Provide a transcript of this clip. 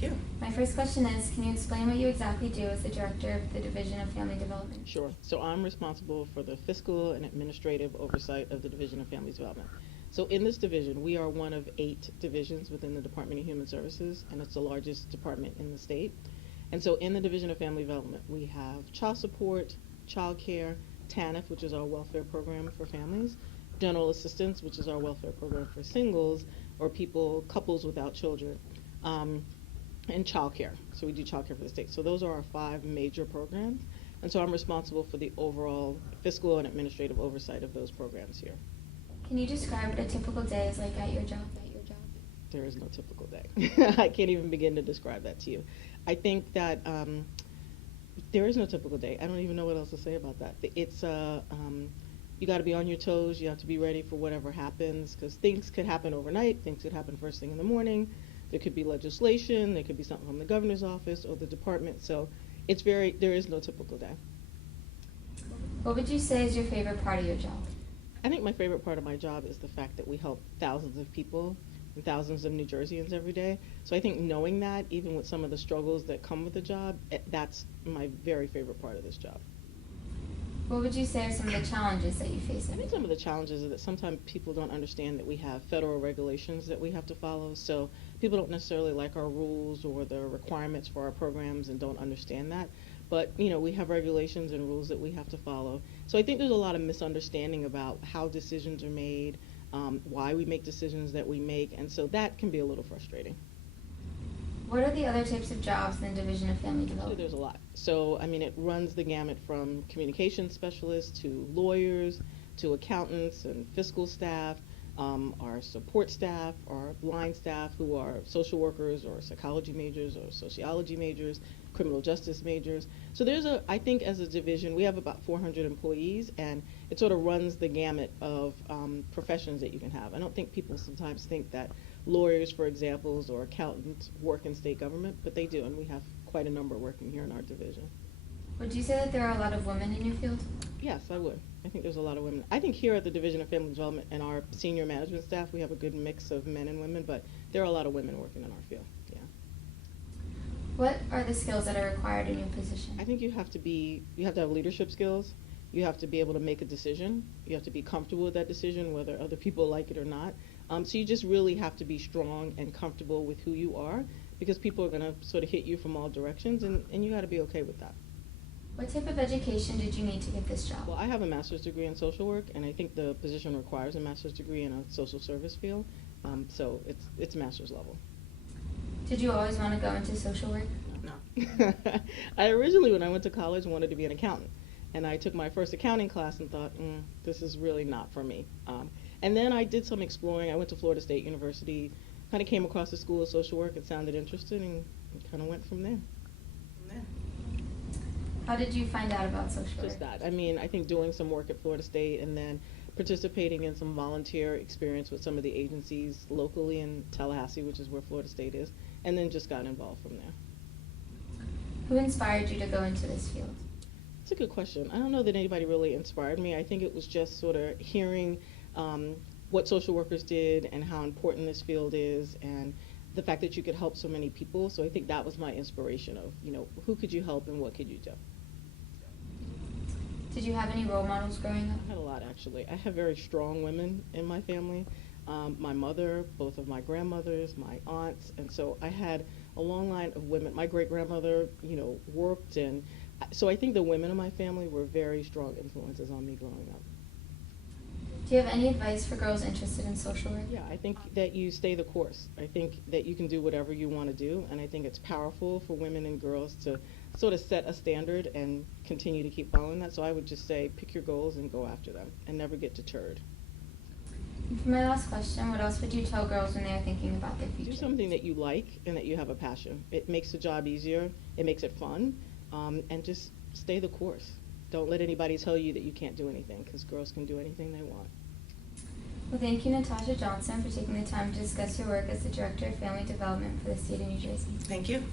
Thank you. My first question is, can you explain what you exactly do as the Director of the Division of Family Development? Sure. So I'm responsible for the fiscal and administrative oversight of the Division of Family Development. So in this division, we are one of 8 divisions within the Department of Human Services, and it's the largest department in the state. And so in the Division of Family Development, we have child support, child care, TANF, which is our welfare program for families, general assistance, which is our welfare program for singles or couples without children, and child care. So we do child care for the state. So those are our 5 major programs. And so I'm responsible for the overall fiscal and administrative oversight of those programs here. Can you describe what a typical day is like at your job? There is no typical day. I can't even begin to describe that to you. I think that there is no typical day. I don't even know what else to say about that. It's you got to be on your toes. You have to be ready for whatever happens, because things could happen overnight. Things could happen first thing in the morning. There could be legislation. There could be something from the governor's office or the department. So there is no typical day. What would you say is your favorite part of your job? I think my favorite part of my job is the fact that we help thousands of people and thousands of New Jerseyans every day. So I think knowing that, even with some of the struggles that come with the job, that's my very favorite part of this job. What would you say are some of the challenges that you face? I think some of the challenges is that sometimes people don't understand that we have federal regulations that we have to follow. So people don't necessarily like our rules or the requirements for our programs and don't understand that. But, we have regulations and rules that we have to follow. So I think there's a lot of misunderstanding about how decisions are made, why we make decisions that we make, and so that can be a little frustrating. What are the other types of jobs in the Division of Family Development? There's a lot. So, it runs the gamut from communications specialists to lawyers to accountants and fiscal staff, our support staff, our line staff who are social workers or psychology majors or sociology majors, criminal justice majors. So I think as a division, we have about 400 employees, and it sort of runs the gamut of professions that you can have. I don't think people sometimes think that lawyers, for example, or accountants work in state government, but they do, and we have quite a number working here in our division. Would you say that there are a lot of women in your field? Yes, I would. I think there's a lot of women. I think here at the Division of Family Development and our senior management staff, we have a good mix of men and women, but there are a lot of women working in our field, yeah. What are the skills that are required in your position? I think you have to have leadership skills. You have to be able to make a decision. You have to be comfortable with that decision, whether other people like it or not. So you just really have to be strong and comfortable with who you are, because people are going to sort of hit you from all directions, and you got to be okay with that. What type of education did you need to get this job? Well, I have a master's degree in social work, and I think the position requires a master's degree in a social service field. So it's master's level. Did you always want to go into social work? No. I originally, when I went to college, wanted to be an accountant. And I took my first accounting class and thought, this is really not for me. And then I did some exploring. I went to Florida State University, kind of came across the School of Social Work. It sounded interesting, and kind of went from there. How did you find out about social work? Just that. I think doing some work at Florida State and then participating in some volunteer experience with some of the agencies locally in Tallahassee, which is where Florida State is, and then just got involved from there. Who inspired you to go into this field? That's a good question. I don't know that anybody really inspired me. I think it was just sort of hearing what social workers did and how important this field is, and the fact that you could help so many people. So I think that was my inspiration of, who could you help and what could you do? Did you have any role models growing up? I had a lot, actually. I have very strong women in my family. My mother, both of my grandmothers, my aunts, and so I had a long line of women. My great-grandmother, worked, and so I think the women in my family were very strong influences on me growing up. Do you have any advice for girls interested in social work? Yeah, I think that you stay the course. I think that you can do whatever you want to do, and I think it's powerful for women and girls to sort of set a standard and continue to keep following that. So I would just say pick your goals and go after them and never get deterred. And for my last question, what else would you tell girls when they're thinking about their future? Do something that you like and that you have a passion. It makes the job easier, it makes it fun, and just stay the course. Don't let anybody tell you that you can't do anything, because girls can do anything they want. Well, thank you, Natasha Johnson, for taking the time to discuss your work as the Director of Family Development for the state of New Jersey. Thank you.